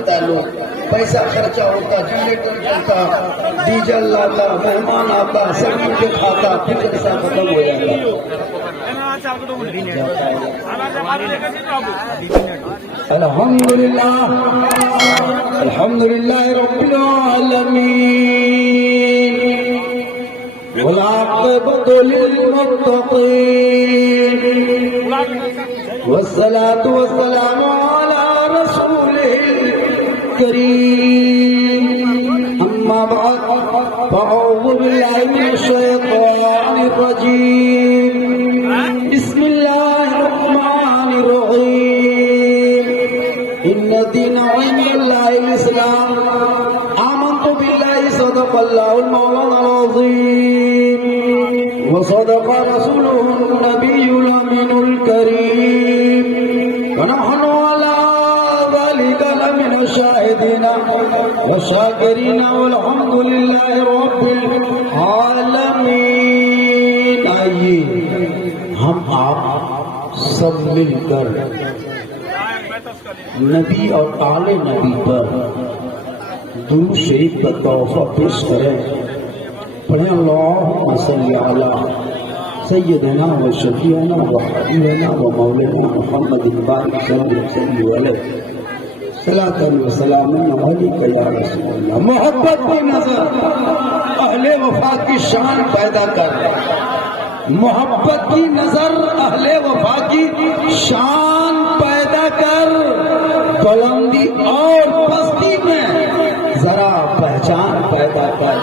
کرتا ہے لوگ، پیسہ خرچہ ہوتا، جنریٹر چلتا، ڈیزل لاتا، مہمان آتا، سب مل کے کھاتا، پھر پیسہ ختم ہو جاتا۔ الحمدللہ الحمدللہ رب العالمین والعاقبۃ للمتقین والصلاة والسلام علی رسولہ الکریم، اما بعد فاعوذ باللہ من الشیطان الرجیم، بسم اللہ الرحمن الرحیم، ان الدین عند اللہ الاسلام، آمنت باللہ صدق اللہ المولانا العظیم وصدق رسوله النبی الامین الکریم، ونحن على ذلك لمن الشاہدین والشاکرین والحمد للہ رب العالمین۔ آئیے ہم آپ سب مل کر نبی اور آل نبی پر درود شریف کا تحفہ پیش کریں۔ پڑھیں اللہم صلی علی سیدنا و شفیعنا و حبیبنا و مولانا محمد بارک صلی علیہ صلاۃ و سلام علیک یا رسول اللہ۔ محبت کی نظر اہل وفا کی شان پیدا کر، محبت کی نظر اہل وفا کی شان پیدا کر، بلندی اور پستی میں ذرا پہچان پیدا کر،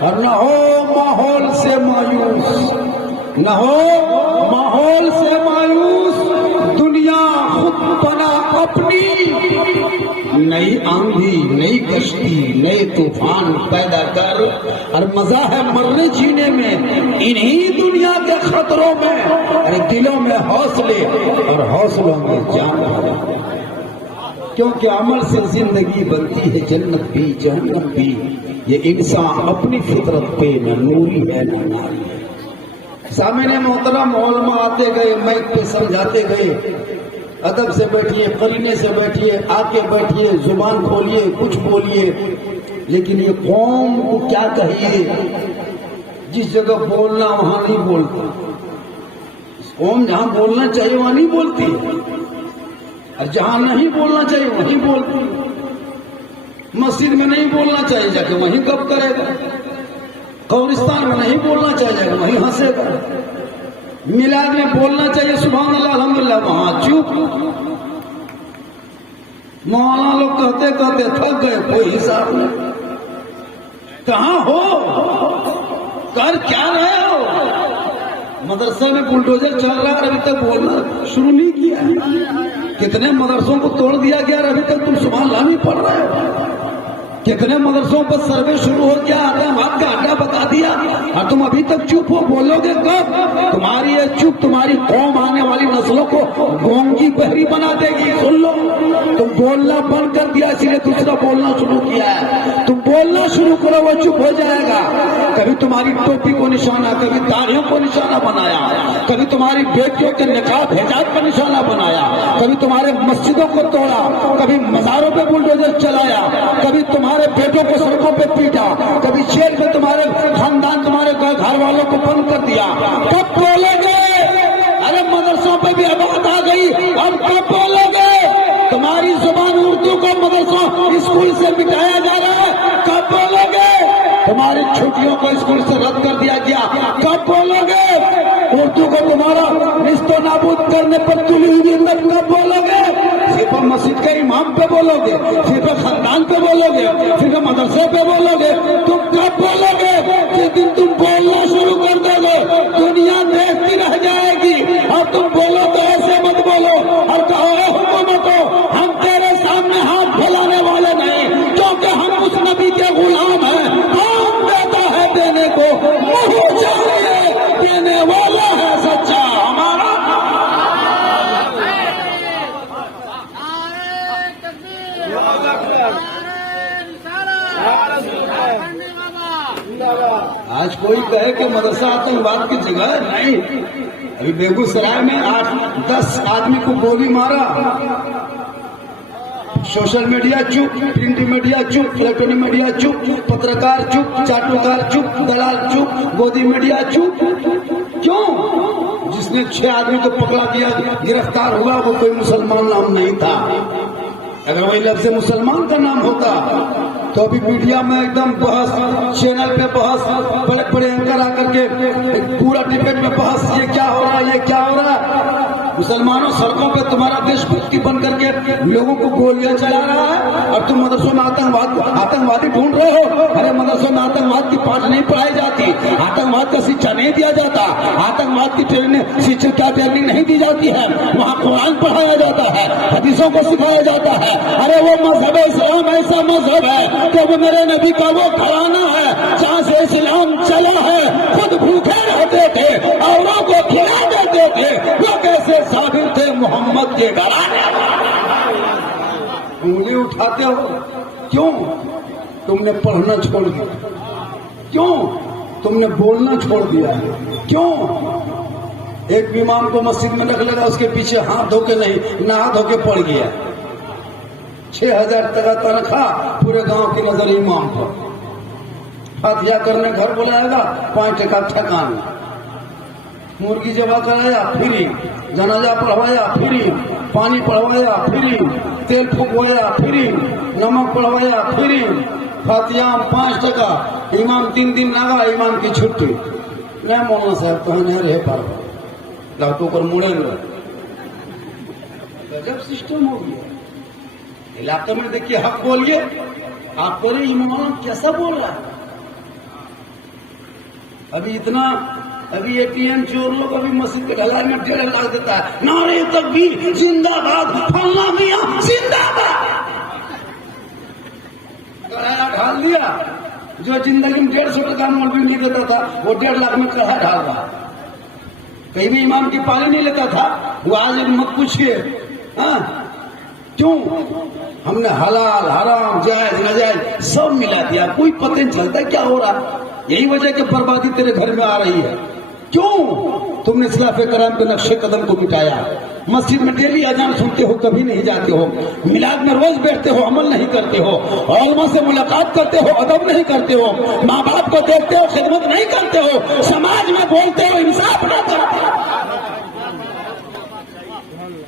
اور نہ ہو ماحول سے مایوس، نہ ہو ماحول سے مایوس، دنیا خود بنا اپنی نئی آندھی، نئی کشتی، نئے طوفان پیدا کر، اور مزہ ہے مرنے جینے میں انہی دنیا کے خطروں میں، اور دلوں میں حوصلے اور حوصلوں میں جان ہے، کیونکہ عمل سے زندگی بنتی ہے جنت بھی جہنم بھی، یہ انسان اپنی فطرت پہ نہ نوری ہے نہ ناری ہے۔ سامنے محترم علماء آتے گئے، میک پہ سمجھاتے گئے، ادب سے بیٹھیے، قرینے سے بیٹھیے، آ کے بیٹھیے، زبان کھولیے، کچھ بولیے، لیکن یہ قوم کو کیا کہیے، جس جگہ بولنا وہاں نہیں بولتی، قوم جہاں بولنا چاہیے وہاں نہیں بولتی، اور جہاں نہیں بولنا چاہیے وہیں بولتی، مسجد میں نہیں بولنا چاہیے جا کے وہیں گپ کرے گا، قبرستان میں نہیں بولنا چاہیے جا کے وہیں ہنسے گا، میلاد میں بولنا چاہیے سبحان اللہ الحمدللہ وہاں چپ۔ مولانا لوگ کہتے کہتے تھک گئے، کوئی حساب نہیں، کہاں ہو، کر کیا رہے ہو؟ مدرسے میں بلڈوزر چل رہا ہے، ابھی تک بولنا شروع نہیں کیا، کتنے مدرسوں کو توڑ دیا گیا، ابھی تک تم سبحان اللہ نہیں پڑھ رہے ہو، کتنے مدرسوں پر سروے شروع ہو گیا، آدم آپ کا اڈا بتا دیا، اور تم ابھی تک چپ ہو، بولو گے کب؟ تمہاری یہ چپ تمہاری قوم آنے والی نسلوں کو گونگی بہری بنا دے گی۔ سن لو، تم بولنا بند کر دیا، اسی لیے دوسرا بولنا شروع کیا ہے، تم بولنا شروع کرو وہ چپ ہو جائے گا۔ کبھی تمہاری ٹوپی کو نشانہ، کبھی داڑھیوں کو نشانہ بنایا، کبھی تمہاری بیٹیوں کے نقاب حجاب کا نشانہ بنایا، کبھی تمہارے مسجدوں کو توڑا، کبھی مزاروں پہ بلڈوزر چلایا، کبھی تمہارے بیٹوں کو سڑکوں پہ پیٹا، کبھی جیل میں تمہارے خاندان تمہارے گھر والوں کو بند کر دیا۔ کب بولو گے؟ ارے مدرسوں پہ بھی بات آ گئی، اب کب بولو گے؟ تمہاری زبان اردو کو مدرسوں اسکول سے مٹایا جا رہا ہے، کب بولو گے؟ تمہاری چھٹیوں کو اسکول سے رد کر دیا گیا، کب بولو گے؟ اردو کو تمہارا نست و نابود کرنے پر تلی ہوئی کب بولو گے؟ صرف مسجد کے امام پہ بولو گے، صرف خاندان پہ بولو گے، صرف مدرسے پہ بولو گے، تم کب بولو گے؟ جس دن تم بولنا شروع کر دو گے دنیا دیکھتی رہ جائے گی، اور تم بولو تو ایسے مت بولو اور کہو اے حکومتوں ہم تیرے سامنے ہاتھ پھیلانے والے نہیں، کیونکہ ہم اس نبی کے غلام ہیں، کون دیتا ہے دینے کو، وہی چاہیے دینے والا ہے سچا ہمارا۔ آج کوئی کہے کہ مدرسہ آتنکواد کی جگہ ہے، نہیں، ابھی بیگو سرائے میں 8-10 آدمی کو گولی مارا، सोशल मीडिया चुप, प्रिंट मीडिया चुप, इलेक्ट्रॉनिक मीडिया चुप, पत्रकार चुप, चाटुकार चुप, दलाल चुप, गोदी मीडिया चुप। क्यों? जिसने 6 आदमी को पकड़ा दिया, गिरफ्तार हुआ, वो कोई मुसलमान नाम नहीं था। अगर वही लफ्ज़ मुसलमान का नाम होता तो अभी मीडिया में एकदम बहस, चैनल पे बहस, बड़े बड़े एंकर आकर के पूरा डिबेट में बहस, ये क्या हो रहा है, ये क्या हो रहा है। मुसलमानों, सड़कों पे तुम्हारा देशभक्ति बन करके लोगों को गोलियां चला रहा है और तुम मदरसों में आतंकवादी ढूंढ रहे हो। अरे मदरसों में आतंकवाद की पाठ नहीं पढ़ाई जाती, आतंकवाद का शिक्षा नहीं दिया जाता, आतंकवाद की शिक्षा का ट्रेनिंग नहीं दी जाती है। वहाँ कुरान पढ़ाया जाता है, हदीसों को सिखाया जाता है। अरे वो मजहब इस्लाम ऐसा मजहब है कि वो मेरे नबी का वो घराना है जहाँ से इस्लाम चला है। खुद भूखे रहते थे, औरों को खिला देते थे। वो कैसे साबिर थे मोहम्मद के घराने। उंगली उठाते हो क्यों? तुमने पढ़ना छोड़ दिया। क्यों? तुमने बोलना छोड़ दिया। क्यों? एक इमाम को मस्जिद में रख लेगा, उसके पीछे हाथ धो के नहीं, नहा धो के पड़ गया। 6,000 टका तनख्वाह, पूरे गांव की नजर इमाम पर। फातिहा करने घर बुलाएगा, 5 टका ठकान। मुर्गी जबा कराया फ्री, जनाजा पढ़वाया फ्री, पानी पढ़वाया फ्री, तेल फूकवाया फ्री, नमक पढ़वाया फ्री। फातिहा 5 टका, इमाम 3 दिन लगा, इमाम की छुट्टी। नहीं मौलाना साहब तो नहीं रह पा लातों पर मुड़ेंगे। गजब सिस्टम हो गया इलाके में। देखिए, हक बोलिए, आप बोले इमाम कैसा बोल रहा है। अभी एटीएम चोर लोग अभी मस्जिद के ढलाई में 1.5 लाख देता है। नारे तकबीर जिंदाबाद, फलना मियां जिंदाबाद। कढ़ाया ढाल दिया। जो जिंदगी में 150 टका नोट भी नहीं देता था, वो 1.5 लाख में कढ़ाया ढाल रहा। कहीं भी इमाम की पाली नहीं लेता था, वो आज मत पूछिए। क्यों? हमने हलाल हराम जायज नाजायज सब मिला दिया, कोई पता नहीं चलता क्या हो रहा। यही वजह कि बर्बादी तेरे घर में आ रही है। क्यों? तुमने इस्लाफ कराम के नक्शे कदम को मिटाया। मस्जिद में डेली अजान सुनते हो, कभी नहीं जाते हो। मिलाद में रोज बैठते हो, अमल नहीं करते हो। औलमा से मुलाकात करते हो, अदब नहीं करते हो। माँ बाप को देखते हो, खिदमत नहीं करते हो। समाज में बोलते हो, इंसाफ नहीं करते हो।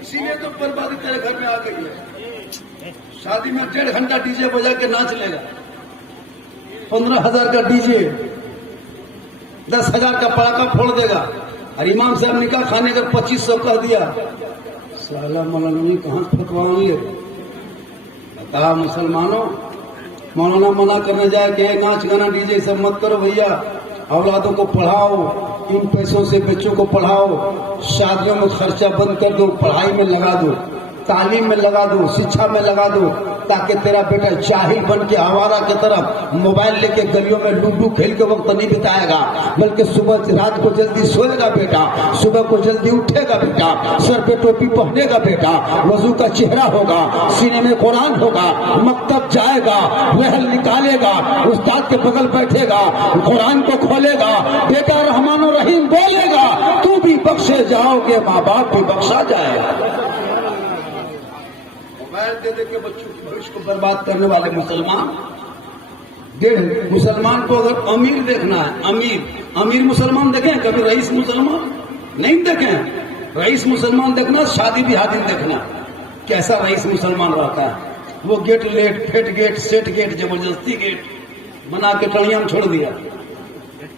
इसीलिए तो बर्बादी तेरे घर में आ गई है। शादी में 1.5 घंटा डीजे बजा के नाच लेगा, 15,000 का डीजे, 10,000 का पटाखा फोड़ देगा। और इमाम साहब निकाह खाने का 2500 कह दिया। साला मौलाना कहाँ फतवान ले। बता मुसलमानों, मौलाना मना करने जाए कि नाच गाना डीजे सब मत करो भैया, औलादों को पढ़ाओ, इन पैसों से बच्चों को पढ़ाओ, शादियों में खर्चा बंद कर दो, पढ़ाई में लगा दो, तालीम में लगा दो, शिक्षा में लगा दो, ताकि तेरा बेटा जाहिल बन के आवारा की तरफ मोबाइल लेके गलियों में लूडो खेल के वक्त नहीं बिताएगा, बल्कि सुबह रात को जल्दी सोएगा बेटा, सुबह को जल्दी उठेगा बेटा, सर पे टोपी पहनेगा बेटा, वजू का चेहरा होगा, सीने में कुरान होगा, मकतब जाएगा, रहल निकालेगा, उस्ताद के बगल बैठेगा, कुरान को खोलेगा, बेटा रहमान और रहीम बोलेगा, तू भी बख्शे जाओगे, माँ बाप भी बख्शा जाएगा। मोबाइल दे दे के बच्चों के भविष्य को बर्बाद करने वाले मुसलमान। मुसलमान को अगर अमीर देखना है, अमीर मुसलमान देखें, कभी रईस मुसलमान नहीं देखें। रईस मुसलमान देखना, शादी ब्याह दिन देखना कैसा रईस मुसलमान रहता है। वो गेट लेट, फेट गेट, सेट गेट, जबरदस्ती गेट बना के टड़िया में छोड़ दिया।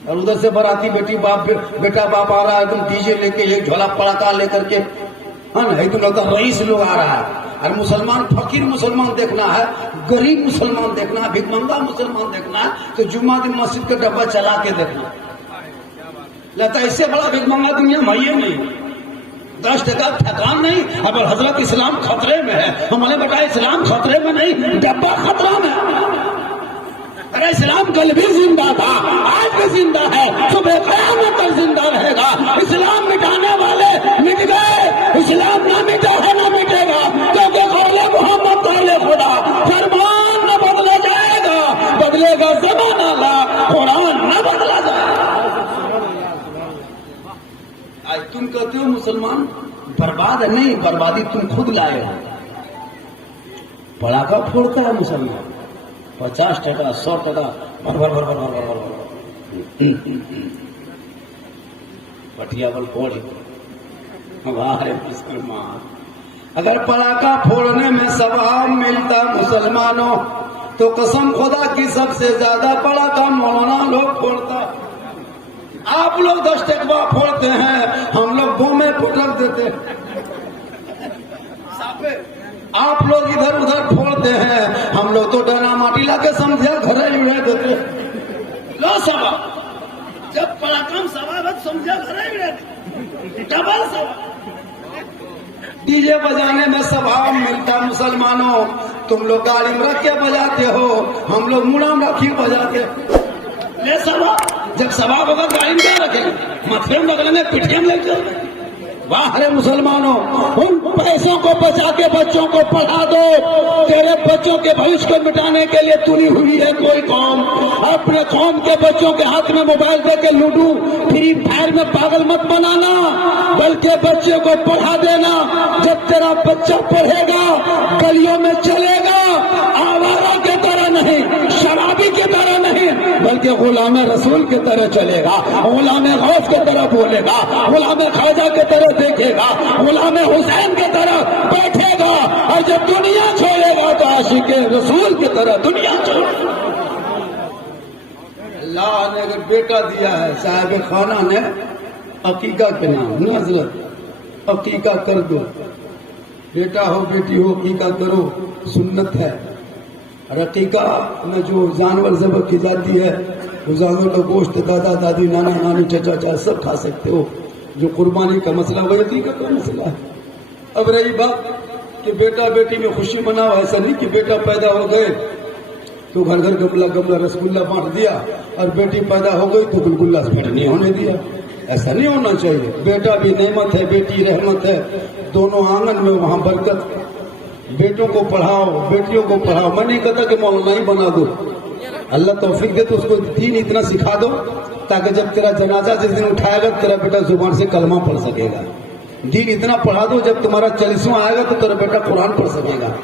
और उधर से बराती बेटा बाप आ रहा है, एकदम डीजे लेके, एक झोला पड़ाका लेकर के, है ना, एकदम लगता रईस लोग आ रहा है। और मुसलमान, फकीर मुसलमान देखना है, गरीब मुसलमान देखना है, भिखमंगा मुसलमान देखना है, तो जुम्मा दिन मस्जिद का डब्बा चला के देखना। लगता है इससे बड़ा भिखमंगा दुनिया में ही नहीं। 10 टका ठकान नहीं। अब हजरत इस्लाम खतरे में है, हमने बताया इस्लाम खतरे में नहीं, डब्बा खतरा में। अरे इस्लाम कल भी जिंदा था, आज भी जिंदा है, सुबह क़यामत तक जिंदा रहेगा। इस्लाम मिटाने वाले मिट गए, इस्लाम ना मिटा है ना मिटेगा, क्योंकि कौले मोहम्मद कौले खुदा, फरमान न बदला जाएगा, बदलेगा ज़माना ला, कुरान न बदला जाएगा। आज तुम कहते हो मुसलमान बर्बाद है, नहीं, बर्बादी तुम खुद लाए हो। पड़ाका फोड़ता है मुसलमान, 50 टका 100 टका भर भर भर भर भर भर भर पटिया बल फोड़ी। हमारे मुसलमान, अगर पड़ाका फोड़ने में सवाब मिलता मुसलमानों तो कसम खुदा की सबसे ज्यादा पड़ाका मौलाना लोग फोड़ता। आप लोग 10 टकवा फोड़ते हैं, हम लोग बम में फुटक देते। आप लोग इधर उधर फोड़ते हैं, हम लोग तो डना माटी ला के समझे घरे उड़ा देते। लो सवा जब पराक्रम सवारत समझे घरे उड़ा डबल सवा। डीजे बजाने में सवाब मिलता मुसलमानों, तुम लोग गाड़ी में रख के बजाते हो, हम लोग मुड़ा में रखी बजाते। ले सवा जब सवाब होगा गाड़ी में क्या रखेंगे, मथुरे में रख लेंगे, पिठिया में लेके। वाह रे मुसलमानों, उन पैसों को बचा के बच्चों को पढ़ा दो। तेरे बच्चों के भविष्य को मिटाने के लिए तुली हुई है कोई कौम। अपने कौम के बच्चों के हाथ में मोबाइल दे के लूडो फ्री फायर में पागल मत बनाना, बल्कि बच्चे को पढ़ा देना। जब तेरा बच्चा पढ़ेगा, गलियों में चलेगा, आवारा की तरह नहीं, शराबी की तरह नहीं, बल्कि गुलाम रसूल की तरह चलेगा, गुलाम गौस की तरह बोलेगा, गुलाम ख्वाजा की तरह देखेगा, गुलाम हुसैन की तरह बैठेगा। और जब दुनिया छोड़ेगा तो आशिक रसूल की तरह दुनिया छोड़ेगा। अल्लाह ने अगर बेटा दिया है, साहिब खाना ने अकीका के नाम नजरत अकीका कर दो। बेटा हो बेटी हो अकीका करो, सुन्नत है। और अकीका में जो जानवर ज़ब्ह की जाती है, वो जानवर का गोश्त दादा दादी नाना नानी चचा चाचा सब खा सकते हो। जो कुर्बानी का मसला वो अकीका का मसला है। अब रही बात कि बेटा बेटी में खुशी मनाओ, ऐसा नहीं कि बेटा पैदा हो गए तो घर घर गमला गमला रसगुल्ला बांट दिया और बेटी पैदा हो गई तो गुलगुल्ला स्प्रेड नहीं होने दिया। ऐसा नहीं होना चाहिए। बेटा भी नेमत है, बेटी रहमत है, दोनों आंगन में वहां बरकत। बेटों को पढ़ाओ, बेटियों को पढ़ाओ। मैं नहीं कहता कि मौलाना ही बना दो, अल्लाह तौफीक दे तो उसको दीन इतना सिखा दो ताकि जब तेरा जनाजा जिस दिन उठाएगा तेरा बेटा जुबान से कलमा पढ़ सकेगा। दीन इतना पढ़ा दो जब तुम्हारा 40वां आएगा तो तेरा बेटा कुरान पढ़ सकेगा।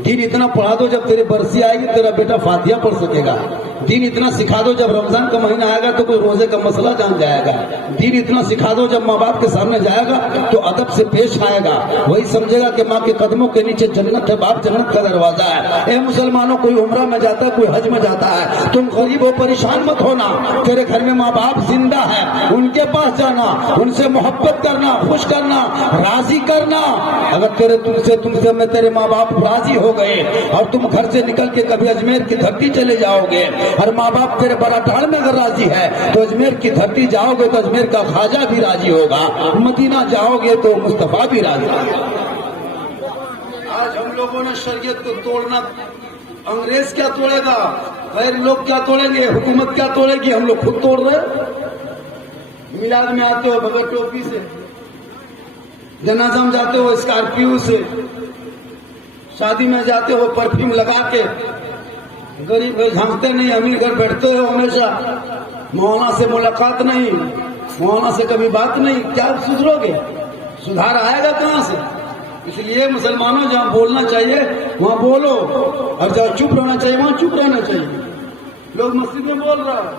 दीन इतना पढ़ा दो जब तेरी बरसी आएगी तेरा बेटा फातिहा पढ़ सकेगा। दीन इतना सिखा दो जब रमजान का महीना आएगा तो कोई रोजे का मसला जान जाएगा। दीन इतना सिखा दो जब माँ बाप के सामने जाएगा तो अदब से पेश आएगा, वही समझेगा कि माँ के कदमों के नीचे जन्नत है, बाप जन्नत का दरवाजा है। ए मुसलमानों, कोई उम्रा में जाता है, कोई हज में जाता है, तुम गरीब हो परेशान मत होना। तेरे घर में माँ बाप जिंदा है, उनके पास जाना, उनसे मोहब्बत करना, खुश करना, राजी करना। अगर तुमसे मैं तेरे माँ बाप राजी हो गए और तुम घर से निकल के कभी अजमेर की धरती चले जाओगे और माँ बाप तेरे बड़ा ढाल में अगर राजी है तो अजमेर की धरती जाओगे तो अजमेर का ख्वाजा भी राजी होगा, मदीना जाओगे तो मुस्तफा भी राजी होगा। आज हम लोगों ने शरीयत को तोड़ना, अंग्रेज क्या तोड़ेगा, गैर लोग क्या तोड़ेंगे, हुकूमत क्या तोड़ेगी, हम लोग खुद तोड़ रहे। मिलाद में आते हो बगैर टोपी से, जनाजा में जाते हो स्कॉर्पियो से, शादी में जाते हो परफ्यूम लगा के, गरीब झांकते नहीं, अमीर घर बैठते हो हमेशा, मौलाना से मुलाकात नहीं, मौलाना से कभी बात नहीं, क्या सुधरोगे, सुधार आएगा कहां से। इसलिए मुसलमानों जहां बोलना चाहिए वहां बोलो और जहां चुप रहना चाहिए वहां चुप रहना चाहिए। लोग मस्जिद में बोल रहा है।